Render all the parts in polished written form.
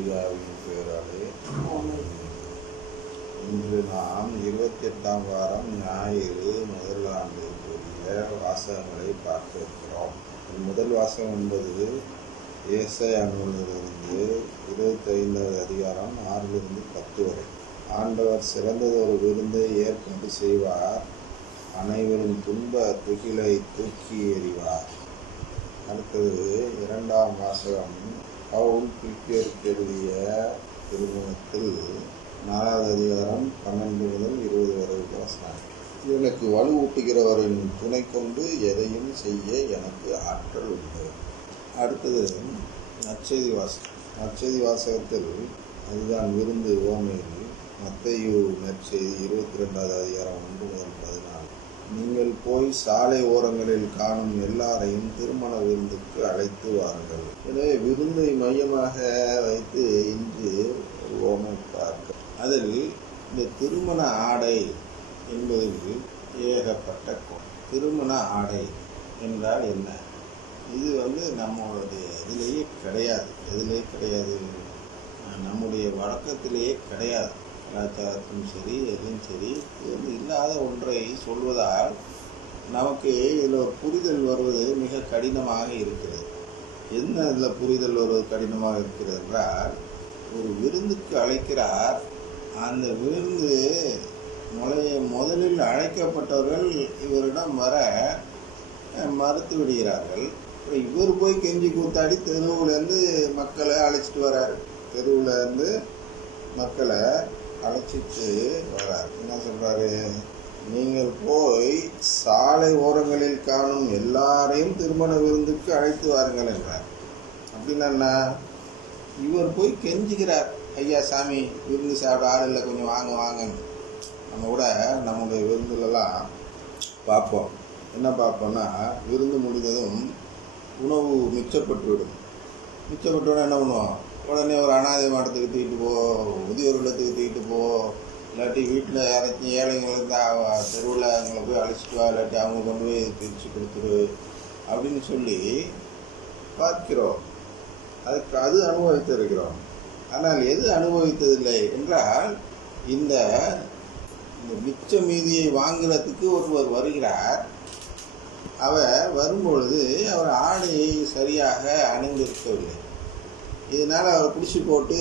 தூயாவின் பேராலே இன்று நாம் 28ஆம் வாரம் ஞாயிறு முதல் ஆண்டுக்குரிய வாசகங்களை பார்க்க இருக்கிறோம். முதல் வாசகம் என்பது ஏசாயா நூலிலிருந்து 25வது அதிகாரம் 6லிருந்து 10 வரை. ஆண்டவர் சிறந்ததொரு விருந்தை ஏற்பாடு செய்வார், அனைவரும் துன்ப துகிலை தூக்கி எறிவார். அடுத்தது 2ஆம் வாசகம் பவுல் பிலிப்பியருக்கு எழுதிய திருமுகத்தில் 4வது அதிகாரம் 12 முதல் 20 வரை வாசகம். எனக்கு வலுவூட்டுகிறவரின் துணை கொண்டு எதையும் செய்ய எனக்கு ஆற்றல் உண்டு. அடுத்தது நற்செய்தி வாசகம். நற்செய்தி வாசகத்தில் அதுதான் விருந்து உவமையில் மத்தேயு நற்செய்தி 22வது அதிகாரம் 1 முதல் 14. நீங்கள் போய் சாலை ஓரங்களில் காணும் எல்லாரையும் திருமண விருந்துக்கு அழைத்து வாருங்கள். எனவே விருந்தை மையமாக வைத்து இன்று உவமை பார்க்க. அதில் இந்த திருமண ஆடை என்பது ஏகப்பட்ட திருமண ஆடை என்றால் என்ன? இது நம்மளுடைய இதிலேயே கிடையாது, நம்முடைய வழக்கத்திலேயே கிடையாது. கலாச்சாரத்திலும் சரி, எதுவும் சரி, இது இல்லாத ஒன்றை சொல்வதால் நமக்கு இதில் ஒரு புரிதல் வருவது மிக கடினமாக இருக்கிறது. என்ன இதில் புரிதல் வருவது கடினமாக இருக்கிறது என்றால், ஒரு விருந்துக்கு அழைக்கிறார். அந்த விருந்து முதலில் அழைக்கப்பட்டவர்கள் இவரிடம் வர மறுத்து விடுகிறார்கள். இவர் போய் கெஞ்சி கூத்தாடி தெருவுலேருந்து மக்களை அழைச்சிட்டு வர்றாரு. தெருவுலேருந்து மக்களை அழைச்சிட்டு வர்றார். என்ன சொல்றாரு? நீங்கள் போய் சாலை ஓரங்களில் காணும் எல்லாரையும் திருமண விருந்துக்கு அழைத்து வாருங்கள் என்றார். அப்படின்னா என்ன? இவர் போய் கெஞ்சுகிறார், ஐயா சாமி விருந்து சாப்பிட ஆள் இல்லை, கொஞ்சம் வாங்கன்னு. நம்ம கூட நம்முடைய விருந்துலலாம் பார்ப்போம். என்ன பார்ப்போம்னா, விருந்து முடிந்ததும் உணவு மிச்சப்பட்டுவிடும். மிச்சப்பட்டோன்னா என்ன பண்ணுவோம்? உடனே ஒரு அனாதை மாடத்துக்கு தூக்கிட்டு போ, முதியோர் இல்லத்துக்கு தூக்கிட்டு போ, இல்லாட்டி வீட்டில் யாராச்சும் ஏழைங்களுக்கு தெருவில் அவங்கள போய் அழைச்சிட்டு வா, இல்லாட்டி அவங்க கொண்டு போய் பிரித்து கொடுத்துரு அப்படின்னு சொல்லி பார்க்கிறோம். அது அனுபவித்திருக்கிறோம். ஆனால் எது அனுபவித்ததில்லை என்றால், இந்த மிச்ச மீதியை வாங்குறதுக்கு ஒருவர் வருகிறார். அவர் வரும்பொழுது அவர் ஆடையை சரியாக அணிந்திருக்கவில்லை. இதனால் அவரை பிடிச்சி போட்டு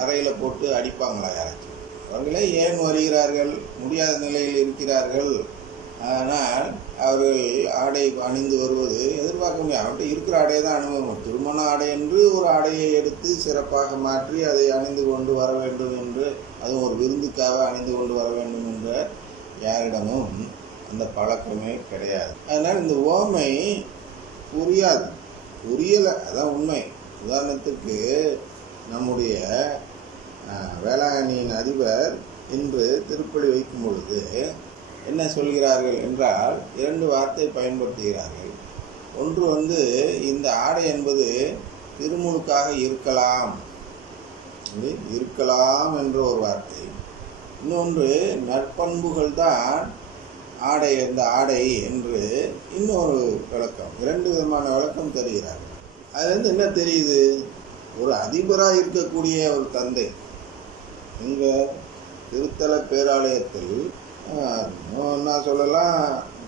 அறையில் போட்டு அடிப்பாங்களா யாராச்சும்? அவர்களே ஏன் வருகிறார்கள்? முடியாத நிலையில் இருக்கிறார்கள். ஆனால் அவர்கள் ஆடை அணிந்து வருவது எதிர்பார்க்க முடியாது. அவர்கிட்ட இருக்கிற ஆடையை தான் அனுபவம். திருமண ஆடை என்று ஒரு ஆடையை எடுத்து சிறப்பாக மாற்றி அதை அணிந்து கொண்டு வர வேண்டும் என்று, அதுவும் ஒரு விருந்துக்காக அணிந்து கொண்டு வர வேண்டும் என்ற யாரிடமும் அந்த பழக்கமே கிடையாது. அதனால் இந்த உவமை புரியலை. அதான் உண்மை. உதாரணத்துக்கு நம்முடைய வேளாங்கண்ணியின் அதிபர் இன்று திருப்பலி வைக்கும் பொழுது என்ன சொல்கிறார்கள் என்றால், 2 வார்த்தை பயன்படுத்துகிறார்கள். ஒன்று இந்த ஆடை என்பது திருமுழுக்காக இருக்கலாம் என்ற ஒரு வார்த்தை. இன்னொன்று நற்பண்புகள் தான் ஆடை, இந்த ஆடை என்று இன்னொரு விளக்கம். 2 விதமான விளக்கம் தருகிறார்கள். அதுலேருந்து என்ன தெரியுது? ஒரு அதிபராக இருக்கக்கூடிய ஒரு தந்தை இங்க திருத்தல பேராலயத்தில் என்ன சொல்லலாம்,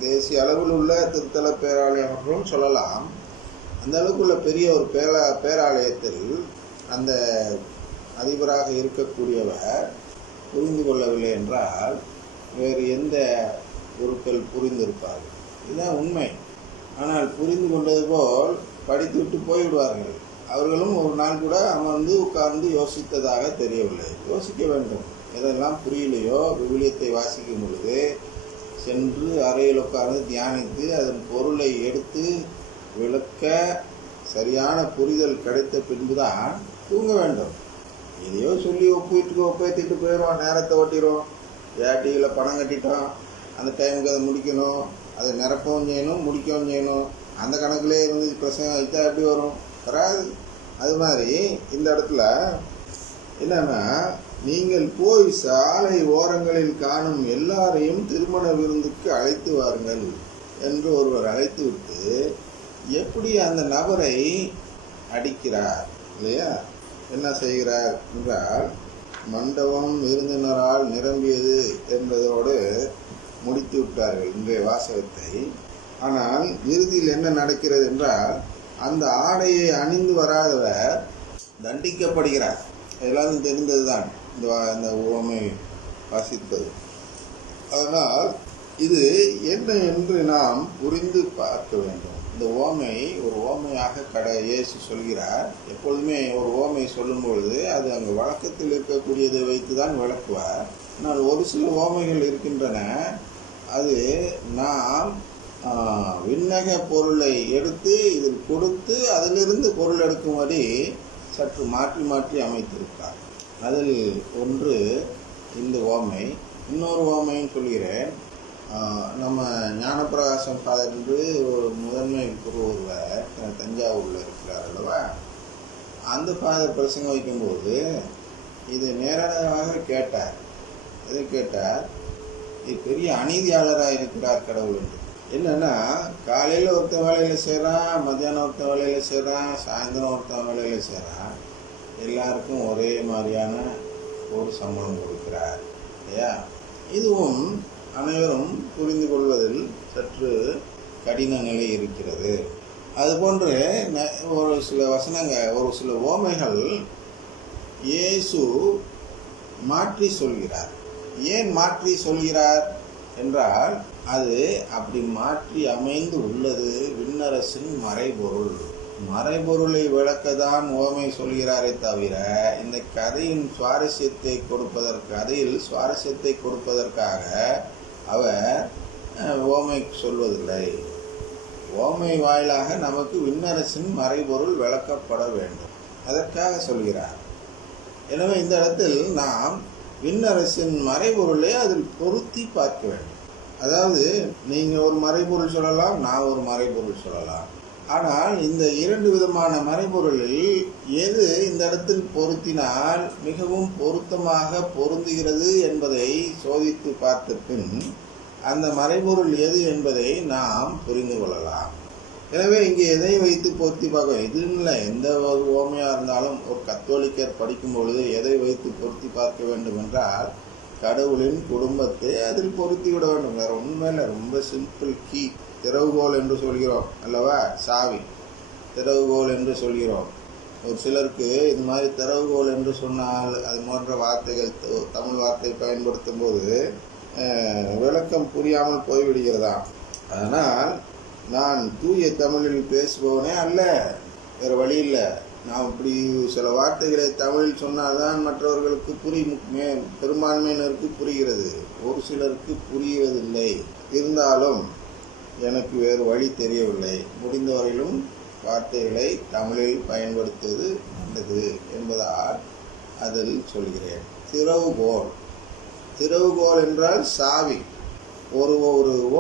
தேசிய அளவில் உள்ள திருத்தல பேராலயம் என்றும் சொல்லலாம். அந்த அளவுக்கு உள்ள பெரிய ஒரு பேராலயத்தில் அந்த அதிபராக இருக்கக்கூடியவர் புரிந்து கொள்ளவில்லை என்றால் வேறு எந்த பொருட்கள் புரிந்திருப்பார்கள். இதுதான் உண்மை. ஆனால் புரிந்து கொண்டது போல் படித்துவிட்டு போய்விடுவார்கள். அவர்களும் ஒரு நாள் கூட அமர்ந்து உட்கார்ந்து யோசித்ததாக தெரியவில்லை. யோசிக்க வேண்டும். எதெல்லாம் புரியலையோ விவிலியத்தை வாசிக்கும் பொழுது சென்று அறையில் உட்கார்ந்து தியானித்து அதன் பொருளை எடுத்து விளக்க சரியான புரிதல் கிடைத்த பின்புதான் தூங்க வேண்டும். எதையோ சொல்லி ஒப்பேத்திட்டு போயிடுவோம், நேரத்தை ஓட்டிடுவோம். ஏடியில் பணம் கட்டிட்டோம், அந்த டைமுக்கு அதை முடிக்கணும், அதை நிரப்பவும் செய்யணும், முடிக்கவும் செய்யணும். அந்த கணக்கிலே இருந்து பிரசங்கம் வைத்தா எப்படி வரும்? வராது. அது மாதிரி இந்த இடத்துல என்னன்னா, நீங்கள் போய் சாலை ஓரங்களில் காணும் எல்லாரையும் திருமண விருந்துக்கு அழைத்து வாருங்கள் என்று ஒருவர் அழைத்து விட்டு எப்படி அந்த நபரை அடிக்கிறார் இல்லையா? என்ன செய்கிறார் என்றால், மண்டபம் விருந்தினரால் நிரம்பியது என்பதோடு முடித்து விட்டார்கள் இன்றைய வாசகத்தை. ஆனால் இறுதியில் என்ன நடக்கிறது என்றால், அந்த ஆடையை அணிந்து வராதவர் தண்டிக்கப்படுகிறார். எல்லாரும் தெரிந்ததுதான் இந்த உவமை வாசித்தது. அதனால் இது என்ன என்று நாம் புரிந்து பார்க்க வேண்டும். இந்த ஓமை ஒரு ஓமையாக இயேசு சொல்கிறார். எப்பொழுதுமே ஒரு ஓமை சொல்லும் பொழுது அது அங்கு வழக்கத்தில் இருக்கக்கூடியதை வைத்து தான் விளக்குவார். ஆனால் ஒரு சில ஓமைகள் இருக்கின்றன, அது நாம் விண்ணக பொருளை எடுத்து இதில் கொடுத்து அதிலிருந்து பொருள் எடுக்கும்படி சற்று மாற்றி மாற்றி அமைத்திருக்கார். அதில் ஒன்று இந்த ஓமை. இன்னொரு ஓமைன்னு சொல்கிறேன். நம்ம ஞானப்பிரகாசம் ஃபாதர் என்று ஒரு முதன்மை குரு ஒருவர் தஞ்சாவூரில் இருக்கிறார் அல்லவா, அந்த ஃபாதர் பிரசங்கம் வைக்கும்போது இது நேரடியாக கேட்டார். எதை கேட்டார்? இது பெரிய அநீதியாளராக இருக்கிறார் கடவுள் என்று. என்னன்னா, காலையில் ஒருத்தன் வேலையில் செய்கிறான், மத்தியானம் ஒருத்தன் வேலையில் செய்கிறான், சாயந்தரம் ஒருத்தன் வேலையில் செய்கிறான். எல்லாருக்கும் ஒரே மாதிரியான ஒரு சம்பளம் கொடுக்கிறார் இல்லையா? இதுவும் அனைவரும் புரிந்து கொள்வதில் சற்று கடின நிலை இருக்கிறது. அதுபோன்று ஒரு சில வசனங்கள், ஒரு சில ஓமைகள் இயேசு மாற்றி சொல்கிறார். ஏன் மாற்றி சொல்கிறார் என்றால், அது அப்படி மாற்றி அமைந்து உள்ளது விண்ணரசின் மறைபொருளை விளக்கதான் ஓமை சொல்கிறாரே தவிர, இந்த கதையின் சுவாரஸ்யத்தை கொடுப்பதற்காக அவர் ஓமை சொல்வதில்லை. ஓமை வாயிலாக நமக்கு விண்ணரசின் மறைபொருள் விளக்கப்பட வேண்டும், அதற்காக சொல்கிறார். எனவே இந்த இடத்தில் நாம் விண்ணரசின் மறைபொருளை அதில் பொருத்தி பார்க்க வேண்டும். அதாவது நீங்கள் ஒரு மறைபொருள் சொல்லலாம், நான் ஒரு மறைபொருள் சொல்லலாம். ஆனால் இந்த இரண்டு விதமான மறைபொருளில் எது இந்த இடத்தில் பொருத்தினால் மிகவும் பொருத்தமாக பொருந்துகிறது என்பதை சோதித்து பார்த்த பின் அந்த மறைபொருள் எது என்பதை நாம் புரிந்து கொள்ளலாம். எனவே இங்கே எதை வைத்து பொருத்தி பார்க்க, இது இல்லை, எந்த ஒரு ஓமையாக இருந்தாலும் ஒரு கத்தோலிக்கர் படிக்கும் பொழுது எதை வைத்து பொருத்தி பார்க்க வேண்டும் என்றால், கடவுளின் குடும்பத்தை அதில் பொருத்தி விட வேண்டும். வேறு உண்மையில் ரொம்ப சிம்பிள். கீ, திறவுகோல் என்று சொல்கிறோம் அல்லவா, சாவி, திறவுகோல் என்று சொல்கிறோம். ஒரு சிலருக்கு இது மாதிரி திறவுகோல் என்று சொன்னால் அது போன்ற வார்த்தைகள், தமிழ் வார்த்தை பயன்படுத்தும் போது விளக்கம் புரியாமல் போய்விடுகிறதா. அதனால் நான் தூய தமிழில் பேசுபவனே அல்ல, வேறு வழி இல்லை. நான் இப்படி சில வார்த்தைகளை தமிழில் சொன்னால்தான் மற்றவர்களுக்கு பெரும்பான்மையினருக்கு புரிகிறது, ஒரு சிலருக்கு புரிவதில்லை. இருந்தாலும் எனக்கு வேறு வழி தெரியவில்லை. முடிந்தவரையிலும் வார்த்தைகளை தமிழில் பயன்படுத்துவது நல்லது என்பதால் அதில் சொல்கிறேன். திறவுகோல் என்றால் சாவி. ஒரு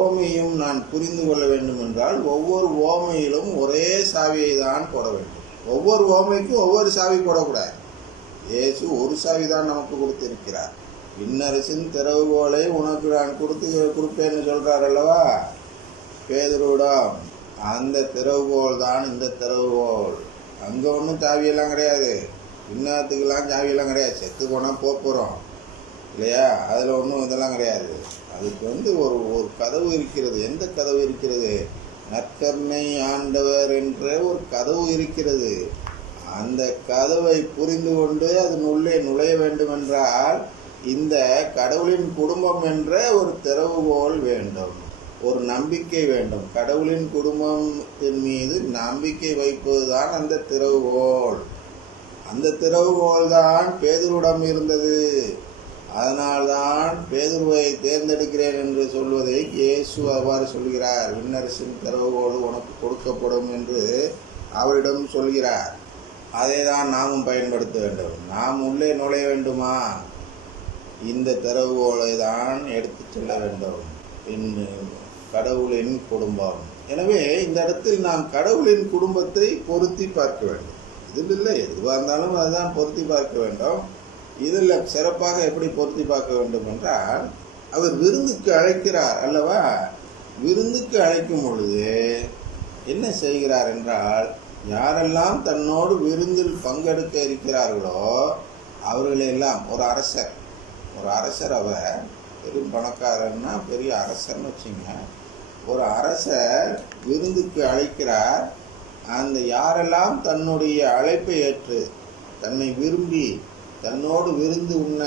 ஓமையும் நான் புரிந்து கொள்ள வேண்டும் என்றால் ஒவ்வொரு ஓமையிலும் ஒரே சாவியை தான் போட வேண்டும். ஒவ்வொரு ஓமைக்கும் ஒவ்வொரு சாவி போடக்கூடாது. இயேசு ஒரு சாவி தான் நமக்கு கொடுத்திருக்கிறார். விண்ணரசின் திறவுகோலை உனக்கு நான் கொடுப்பேன்னு சொல்றார் அல்லவா பேதுருவிடம். அந்த திறவுகோல் தான் இந்த திறவுகோல். அங்கே ஒன்றும் சாவியெல்லாம் கிடையாது, விண்ணகத்துக்கெல்லாம் சாவியெல்லாம் கிடையாது. செத்து போனால் போகிறோம் இல்லையா, அதில் ஒன்றும் இதெல்லாம் கிடையாது. அதுக்கு ஒரு கதவு இருக்கிறது. எந்த கதவு இருக்கிறது? நற்கருணை ஆண்டவர் என்ற ஒரு கதவு இருக்கிறது. அந்த கதவை புரிந்து கொண்டு அதன் உள்ளே நுழைய வேண்டும் என்றால் இந்த கடவுளின் குடும்பம் என்ற ஒரு திறவுகோல் வேண்டும், ஒரு நம்பிக்கை வேண்டும். கடவுளின் குடும்பத்தின் மீது நம்பிக்கை வைப்பதுதான் அந்த திறவுகோல். அந்த திறவுகோல் தான் பேதுருவிடம் இருந்தது. அதனால்தான் பேதுருவை தேர்ந்தெடுக்கிறேன் என்று சொல்வதை இயேசு அவ்வாறு சொல்கிறார். விண்ணரசின் திறவுகோல் உனக்கு கொடுக்கப்படும் என்று அவரிடம் சொல்கிறார். அதை தான் நாமும் பயன்படுத்த வேண்டும். நாம் உள்ளே நுழைய வேண்டுமா, இந்த திறவுகோலை தான் எடுத்து செல்ல வேண்டும். கடவுளின் குடும்பம். எனவே இந்த இடத்தில் நாம் கடவுளின் குடும்பத்தை பொருத்தி பார்க்க வேண்டும். இதில் இல்லை, எதுவாக இருந்தாலும் அதுதான் பொருத்தி பார்க்க வேண்டும். இதில் சிறப்பாக எப்படி பொருத்தி பார்க்க வேண்டும் என்றால், அவர் விருந்துக்கு அழைக்கிறார் அல்லவா. விருந்துக்கு அழைக்கும் பொழுது என்ன செய்கிறார் என்றால், யாரெல்லாம் தன்னோடு விருந்தில் பங்கெடுக்க இருக்கிறார்களோ அவர்களெல்லாம் ஒரு அரசர் அவர் பெரும் பணக்காரன்னா பெரிய அரசர்னு வச்சுங்க. ஒரு அரசர் விருந்துக்கு அழைக்கிறார். அந்த யாரெல்லாம் தன்னுடைய அழைப்பை ஏற்று தன்னை விரும்பி தன்னோடு விருந்து உண்ண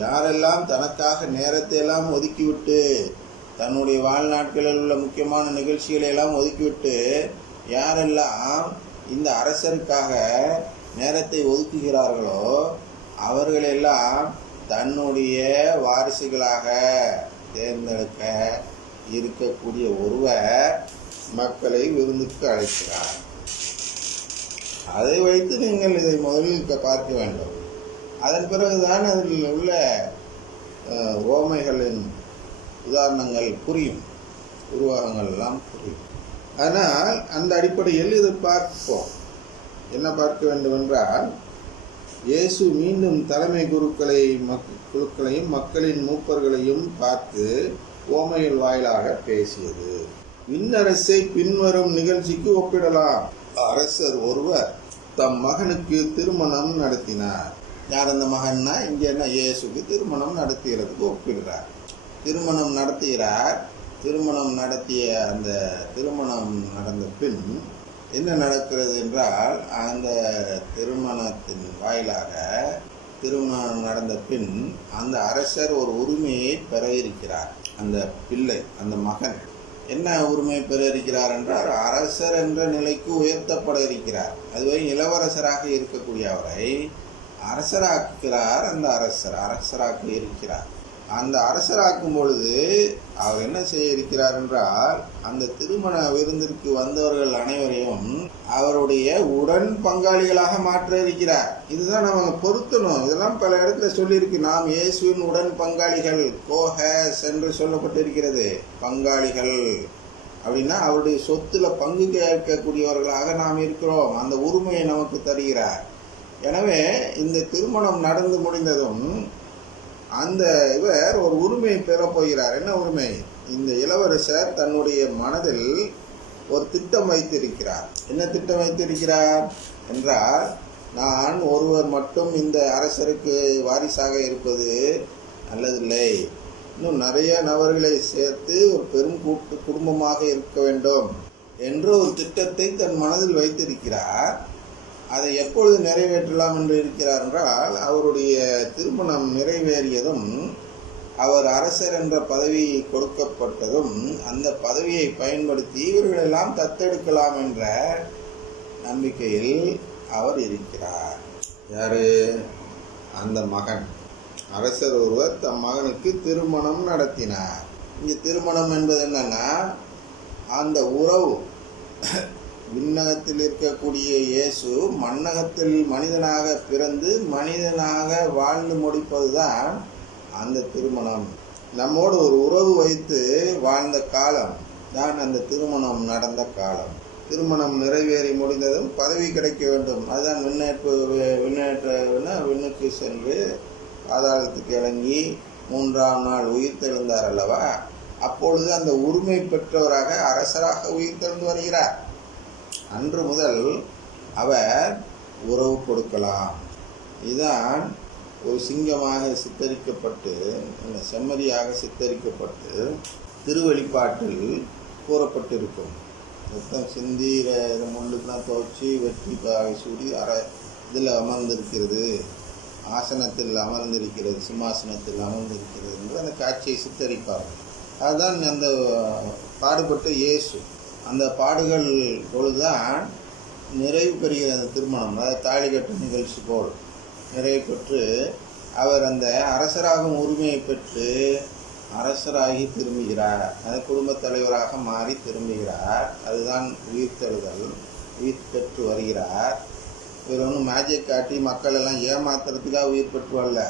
யாரெல்லாம் தனக்காக நேரத்தை எல்லாம் ஒதுக்கிவிட்டு தன்னுடைய வாழ்நாட்களில் உள்ள முக்கியமான நிகழ்ச்சிகளை எல்லாம் ஒதுக்கிவிட்டு யாரெல்லாம் இந்த அரசருக்காக நேரத்தை ஒதுக்குகிறார்களோ அவர்களெல்லாம் தன்னுடைய வாரிசுகளாக தேர்ந்தெடுக்க இருக்கக்கூடிய ஒருவர் மக்களை விருந்துக்கு அழைக்கிறார். அதை வைத்து நீங்கள் இதை முதலில் பார்க்க வேண்டும். அதன் பிறகுதான் அதில் உள்ள ஓமைகளின் உதாரணங்கள் புரியும், உருவகங்கள் எல்லாம் புரியும். ஆனால் அந்த அடிப்படையில் இதை பார்ப்போம். என்ன பார்க்க வேண்டும் என்றால், இயேசு மீண்டும் தலைமை குழுக்களையும் மக்களின் மூப்பர்களையும் பார்த்து ஓமைகள் வாயிலாக பேசியது. விண்ணரசை பின்வரும் நிகழ்ச்சிக்கு ஒப்பிடலாம். அரசர் ஒருவர் தம் மகனுக்கு திருமணம் நடத்தினார். யார் அந்த மகன்னா, இங்க என்ன, இயேசுக்கு திருமணம் நடத்துகிறதுக்கு ஒப்பிடுறார். திருமணம் நடத்துகிறார். திருமணம் நடந்த பின் என்ன நடக்கிறது என்றால், அந்த திருமணத்தின் வாயிலாக திருமணம் நடந்த பின் அந்த அரசர் ஒரு உரிமையை பெற இருக்கிறார். அந்த பிள்ளை, அந்த மகன் என்ன உரிமை பெற இருக்கிறார் என்றால், அரசர் என்ற நிலைக்கு உயர்த்தப்பட இருக்கிறார். அதுவரை இளவரசராக இருக்கக்கூடிய அவரை அரசராக்குகிறார். அந்த அரசராக இருக்கிறார். அந்த அரசராக்கும் பொழுது அவர் என்ன செய்ய இருக்கிறார் என்றால், அந்த திருமண விருந்திற்கு வந்தவர்கள் அனைவரையும் அவருடைய உடன் பங்காளிகளாக மாற்ற இருக்கிறார். இதுதான் நம்ம பொருத்தணும். இதெல்லாம் பல இடத்துல சொல்லியிருக்கு. நாம் இயேசுவின் உடன் பங்காளிகள், கோஹஸ் என்று சொல்லப்பட்டிருக்கிறது. பங்காளிகள் அப்படின்னா அவருடைய சொத்துல பங்கு கேட்கக்கூடியவர்களாக நாம் இருக்கிறோம். அந்த உரிமையை நமக்கு தருகிறார். எனவே இந்த திருமணம் நடந்து முடிந்ததும் அந்த இவர் ஒரு உரிமையை பெறப் போகிறார். என்ன உரிமை? இந்த இளவரசர் தன்னுடைய மனதில் ஒரு திட்டம் வைத்திருக்கிறார். என்ன திட்டம் வைத்திருக்கிறார் என்றால், நான் ஒருவர் மட்டும் இந்த அரசருக்கு வாரிசாக இருப்பது நல்லதில்லை, இன்னும் நிறைய நபர்களை சேர்த்து ஒரு பெரும் குடும்பமாக இருக்க வேண்டும் என்ற ஒரு திட்டத்தை தன் மனதில் வைத்திருக்கிறார். அதை எப்பொழுது நிறைவேற்றலாம் என்று இருக்கிறார் என்றால், அவருடைய திருமணம் நிறைவேறியதும் அவர் அரசர் என்ற பதவி கொடுக்கப்பட்டதும் அந்த பதவியை பயன்படுத்தி இவர்களெல்லாம் தத்தெடுக்கலாம் என்ற நம்பிக்கையில் அவர் இருக்கிறார். யாரு? அந்த மகன். அரசர் ஒருவர் தம் மகனுக்கு திருமணம் நடத்தினார். இங்கே திருமணம் என்பது என்னன்னா, அந்த உறவு விண்ணகத்தில் இருக்கக்கூடிய இயேசு மண்ணகத்தில் மனிதனாக பிறந்து மனிதனாக வாழ்ந்து முடிப்பதுதான் அந்த திருமணம். நம்மோடு ஒரு உறவு வைத்து வாழ்ந்த காலம் தான் அந்த திருமணம் நடந்த காலம். திருமணம் நிறைவேறி முடிந்ததும் பதவி கிடைக்க வேண்டும். அதுதான் விண்ணுக்கு சென்று பாதாளத்துக்கு இறங்கி 3ஆம் நாள் உயிர் தெழுந்தார் அல்லவா? அப்பொழுது அந்த உரிமை பெற்றவராக அரசராக உயிர் தெழுந்து வருகிறார். அன்று முதல் அவர் உறவு கொடுக்கலாம். இதுதான் ஒரு சிங்கமாக சித்தரிக்கப்பட்டு, செம்மறியாக சித்தரிக்கப்பட்டு திருவெளிப்பாட்டில் கூறப்பட்டிருக்கும். மொத்தம் சிந்தி முள்ளுக்கெல்லாம் துவச்சி வெற்றி சூடி இதில் அமர்ந்திருக்கிறது, ஆசனத்தில் அமர்ந்திருக்கிறது, சிம்மாசனத்தில் அமர்ந்திருக்கிறது என்று அந்த காட்சியை சித்தரிப்பார்கள். அதுதான் அந்த பாடுபட்ட இயேசு. அந்த பாடுகள் பொழுதுதான் நிறைவு பெறுகிற அந்த திருமணம், அதாவது தாலி கட்டும் நிகழ்ச்சி போல் நிறைவு பெற்று அவர் அந்த அரசராகும் உரிமையை பெற்று அரசராகி திரும்புகிறார். அது குடும்பத் தலைவராக மாறி திரும்புகிறார். அதுதான் உயிர்த்தெழுதல். உயிர் பெற்று வருகிறார். இவர் ஒன்றும் மேஜிக் காட்டி மக்கள் எல்லாம் ஏமாத்துறதுக்காக உயிர் பெற்று வரல.